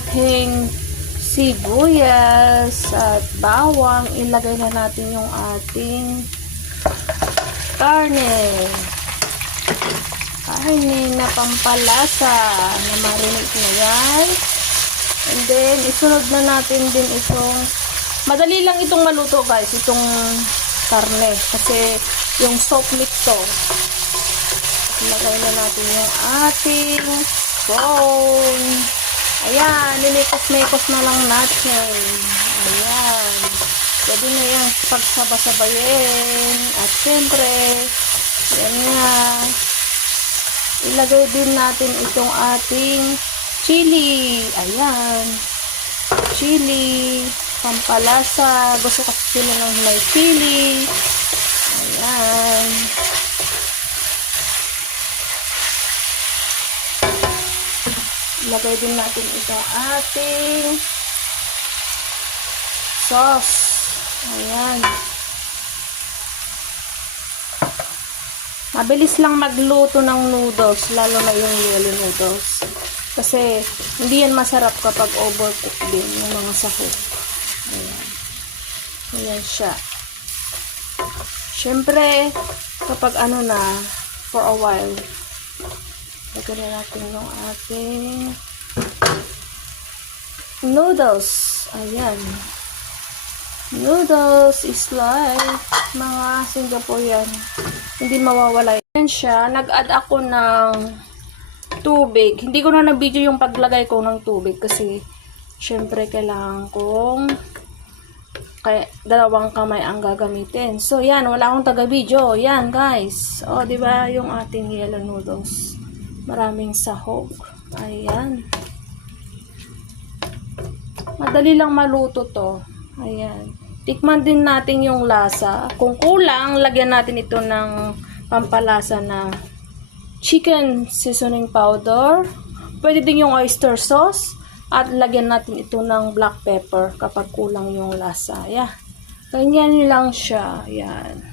ating sibuyas at bawang. Ilagay na natin yung ating karne na pampalasa na marinate na yan. And then, isunod na natin din itong, madali lang itong maluto guys, itong karne. Kasi, yung soap meat to. Ilagay na natin yung ating bone. Ayan, nilikos-mikos na lang natin. Ayan. Pwede na yung pagsaba-sabayin. At syempre, yan nga. Ilagay din natin itong ating chili. Ayan. Chili. Pampalasa. Gusto kasi sila ng may chili. Ayan. Ilagay din natin itong ating sauce. Ayan. Mabilis lang magluto ng noodles, lalo na yung yellow noodles. Kasi, hindi yan masarap kapag overcooked din yung mga sahog. Ayan. Ayan siya. Siyempre, kapag ano na, for a while, lagyan na natin yung ating noodles. Ayan. Noodles is like mga Singaporean. Hindi mawawala. Ayan siya. Nag-add ako ng tubig. Hindi ko na na-video yung paglagay ko ng tubig kasi syempre kailangan kong dalawang kamay ang gagamitin. So, yan. Wala akong taga-video. Yan, guys. O, diba? Yung ating yellow noodles. Maraming sahog. Ayan. Madali lang maluto to. Ayan. Tikman din natin yung lasa. Kung kulang, lagyan natin ito ng pampalasa na chicken seasoning powder. Pwede din yung oyster sauce. At lagyan natin ito ng black pepper kapag kulang yung lasa. Ayan. Ganyan lang siya. Ayan.